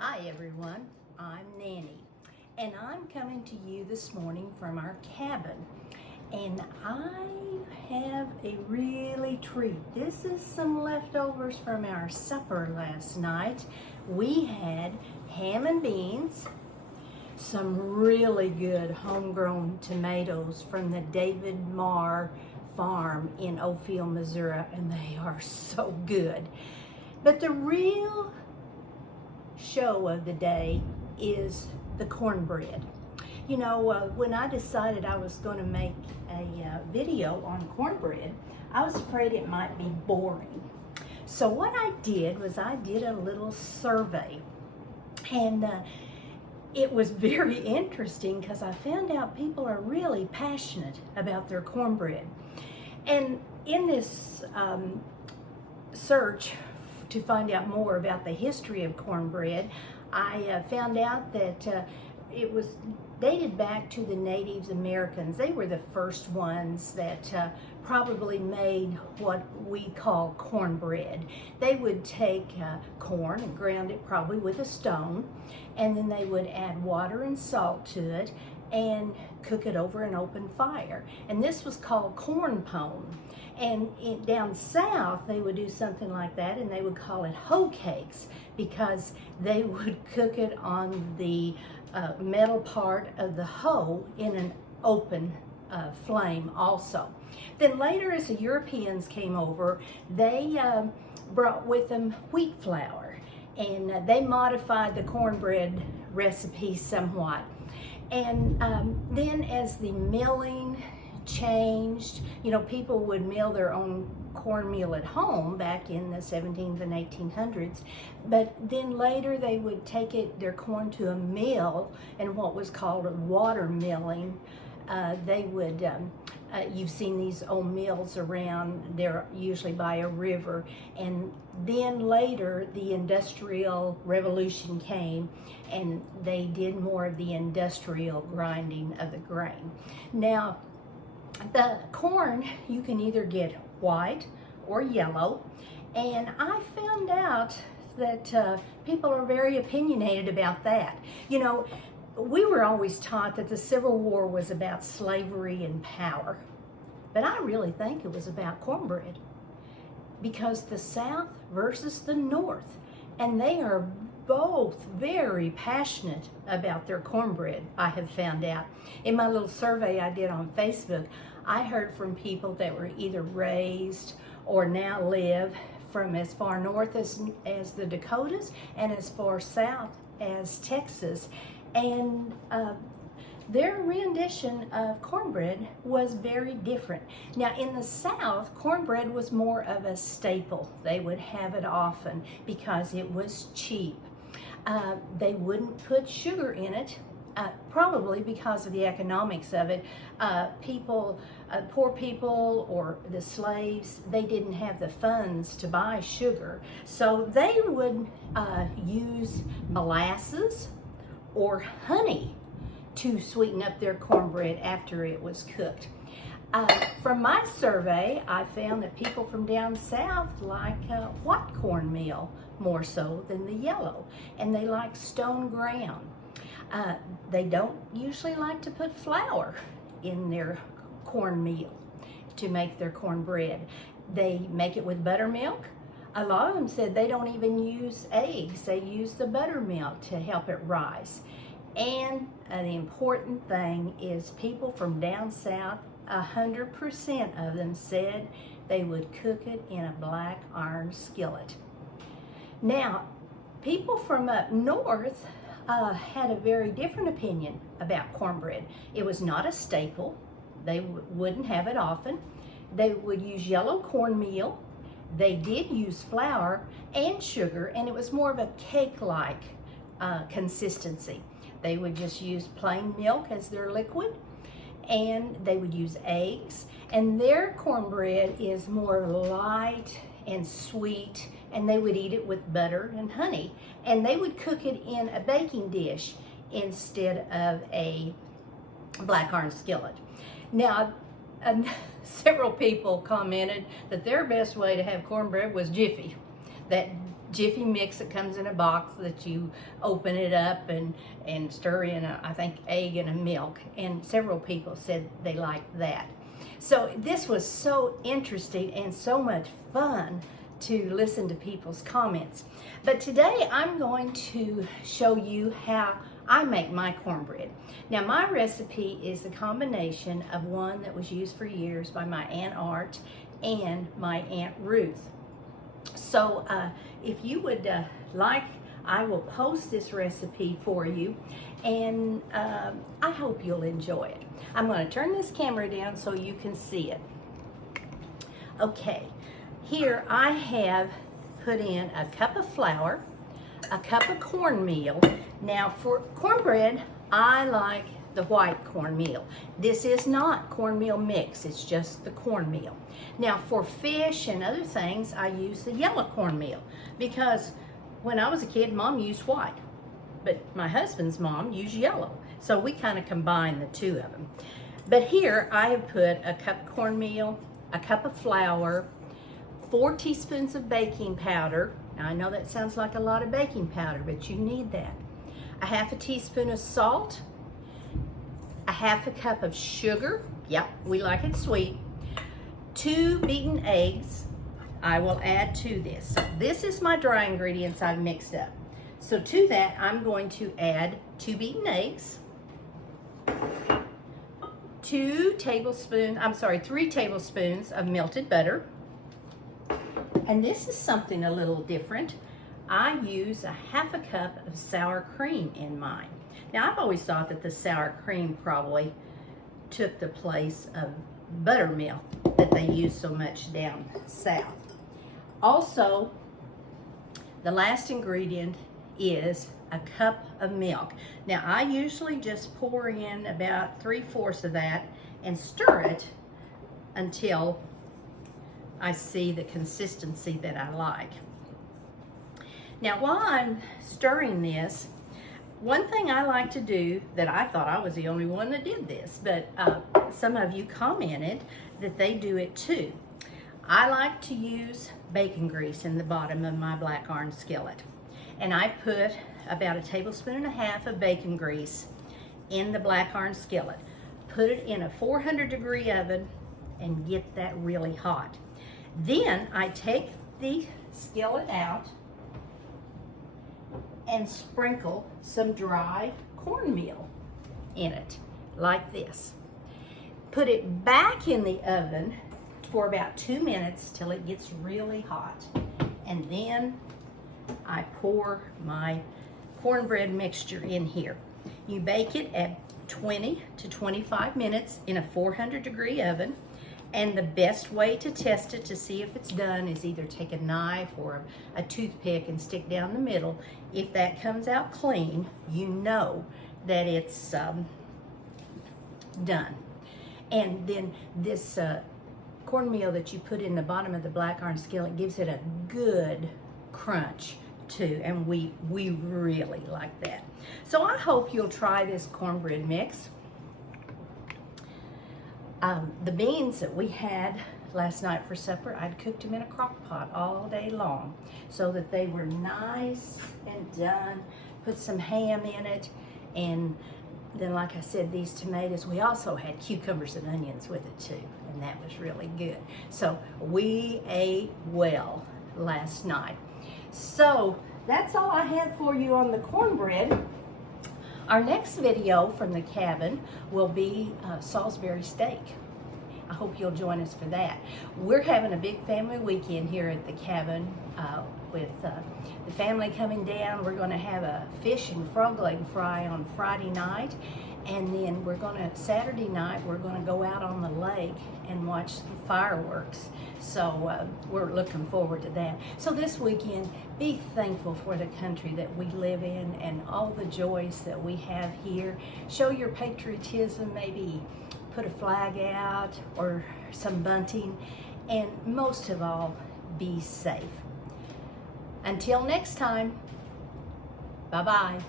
Hi everyone, I'm Nanny, and I'm coming to you this morning from our cabin, and I have a really treat. This is some leftovers from our supper last night. We had ham and beans, some really good homegrown tomatoes from the David Marr farm in Ophir, Missouri, and they are so good. But the real show of the day is the cornbread. You know, when I decided I was going to make a video on cornbread, I was afraid it might be boring. So what I did was I did a little survey, and it was very interesting because I found out people are really passionate about their cornbread. And in this search to find out more about the history of cornbread, I found out that it was dated back to the Native Americans. They were the first ones that probably made what we call cornbread. They would take corn and ground it probably with a stone, and then they would add water and salt to it and cook it over an open fire. And this was called corn pone. And down south, they would do something like that, and they would call it hoe cakes because they would cook it on the metal part of the hoe in an open flame also. Then later, as the Europeans came over, they brought with them wheat flour, and they modified the cornbread recipe somewhat. And then as the milling changed, you know, people would mill their own cornmeal at home back in the 17th and 1800s, but then later they would take their corn to a mill, and what was called water milling. They would, you've seen these old mills around, they're usually by a river, and then later the Industrial Revolution came and they did more of the industrial grinding of the grain. Now, the corn, you can either get white or yellow, and I found out that people are very opinionated about that. You know, we were always taught that the Civil War was about slavery and power, but I really think it was about cornbread, because the South versus the North, and they are both very passionate about their cornbread, I have found out. In my little survey I did on Facebook, I heard from people that were either raised or now live from as far north as the Dakotas and as far south as Texas. And their rendition of cornbread was very different. Now in the South, cornbread was more of a staple. They would have it often because it was cheap. They wouldn't put sugar in it, probably because of the economics of it. Poor people or the slaves, they didn't have the funds to buy sugar. So they would use molasses or honey to sweeten up their cornbread after it was cooked. From my survey, I found that people from down south like white cornmeal more so than the yellow, and they like stone ground. They don't usually like to put flour in their cornmeal to make their cornbread. They make it with buttermilk. A lot of them said they don't even use eggs. They use the buttermilk to help it rise. And the important thing is people from down south, 100% of them said they would cook it in a black iron skillet. Now, people from up north had a very different opinion about cornbread. It was not a staple. They wouldn't have it often. They would use yellow cornmeal. They did use flour and sugar, and it was more of a cake-like consistency. They would just use plain milk as their liquid, and they would use eggs, and their cornbread is more light and sweet, and they would eat it with butter and honey, and they would cook it in a baking dish instead of a black iron skillet. Now, several people commented that their best way to have cornbread was jiffy. That Jiffy mix that comes in a box that you open it up and stir in, I think, egg and a milk. And several people said they liked that. So this was so interesting and so much fun to listen to people's comments. But today I'm going to show you how I make my cornbread. Now my recipe is a combination of one that was used for years by my Aunt Art and my Aunt Ruth. So if you would like, I will post this recipe for you, and I hope you'll enjoy it. I'm going to turn this camera down so you can see it. Okay, here I have put in a cup of flour, a cup of cornmeal. Now for cornbread, I like the white cornmeal. This is not cornmeal mix, it's just the cornmeal. Now for fish and other things, I use the yellow cornmeal because when I was a kid, Mom used white, but my husband's mom used yellow. So we kind of combine the two of them. But here I have put a cup of cornmeal, a cup of flour, 4 teaspoons of baking powder. Now I know that sounds like a lot of baking powder, but you need that. A half a teaspoon of salt, a half a cup of sugar. Yep, we like it sweet. 2 beaten eggs I will add to this. So this is my dry ingredients I've mixed up. So to that, I'm going to add 2 beaten eggs, 3 tablespoons of melted butter. And this is something a little different. I use a half a cup of sour cream in mine. Now I've always thought that the sour cream probably took the place of buttermilk that they use so much down south. Also, the last ingredient is a cup of milk. Now I usually just pour in about 3/4 of that and stir it until I see the consistency that I like. Now while I'm stirring this, one thing I like to do, that I thought I was the only one that did this, but some of you commented that they do it too. I like to use bacon grease in the bottom of my black iron skillet. And I put about 1.5 tablespoons of bacon grease in the black iron skillet. Put it in a 400-degree oven and get that really hot. Then I take the skillet out and sprinkle some dry cornmeal in it, like this. Put it back in the oven for about 2 minutes till it gets really hot. And then I pour my cornbread mixture in here. You bake it at 20 to 25 minutes in a 400-degree oven. And the best way to test it to see if it's done is either take a knife or a toothpick and stick down the middle. If that comes out clean, you know that it's done. And then this cornmeal that you put in the bottom of the black iron skillet gives it a good crunch too, and we really like that. So I hope you'll try this cornbread mix. The beans that we had last night for supper, I'd cooked them in a crock pot all day long so that they were nice and done. Put some ham in it, and then like I said, these tomatoes, we also had cucumbers and onions with it too, and that was really good. So we ate well last night. So that's all I have for you on the cornbread. Our next video from the cabin will be Salisbury steak. I hope you'll join us for that. We're having a big family weekend here at the cabin with the family coming down. We're going to have a fish and frog leg fry on Friday night, and then Saturday night we're going to go out on the lake and watch the fireworks. So we're looking forward to that. So this weekend, be thankful for the country that we live in and all the joys that we have here. Show your patriotism, maybe put a flag out or some bunting, and most of all, be safe. Until next time, bye-bye.